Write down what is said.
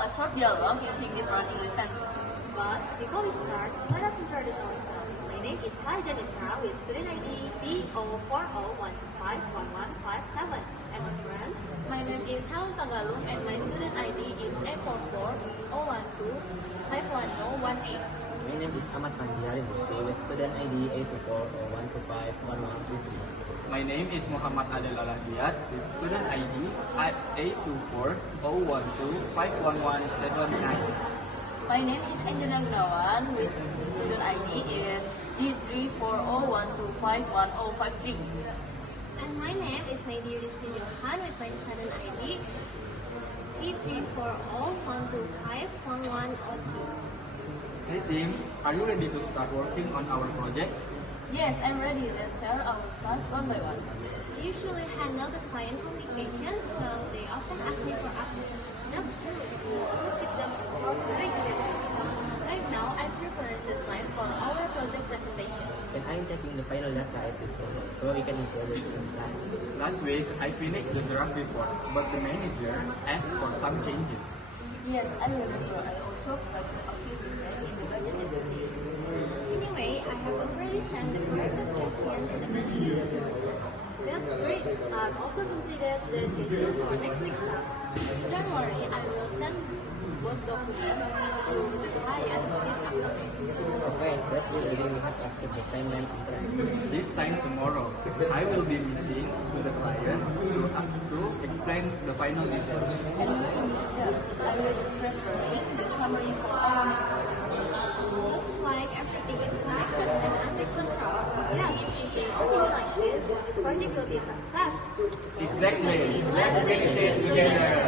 a short dialogue using different English tenses. But before we start, let us introduce ourselves. My name is Kai Janitra with student ID B0401251157. And my friends, My name is Halun Tagalung and my student ID is A44-012-51018. My name is Ahmad Pandiari Musti with student ID 824-015-1133. My name is Muhammad Adel Aladiat with student ID at 824-012-51179. My name is Anjana Gunawan with the student ID is G3401251053. and my name is Maydi Risti Johan with my student ID C3401251102. Hey team, are you ready to start working on our project? Yes, I'm ready. Let's share our tasks one by one. I usually handle the client communication, so they often ask me for updates. That's true. I always give them a very good advice. Right now, I'm preparing the slide for our project presentation. And I'm checking the final data at this moment so we can include it in slide. Last week, I finished the draft report, but the manager asked for some changes. Yes, I remember. I also corrected a few mistakes in the budget yesterday. Anyway, I have already sent the corrected question to the manager. That's great. I've also completed the schedule for next week's class. Don't worry, I will send both documents to the clients this afternoon. Okay, that will really help us with the timeline on track. This time tomorrow, I will be meeting to the client to explain the final details. And you in that, I will be preparing the summary for our next project. Looks like everything is connected and under control. Yes, if we continue like this, the project will be a success. Exactly. Let's finish it together.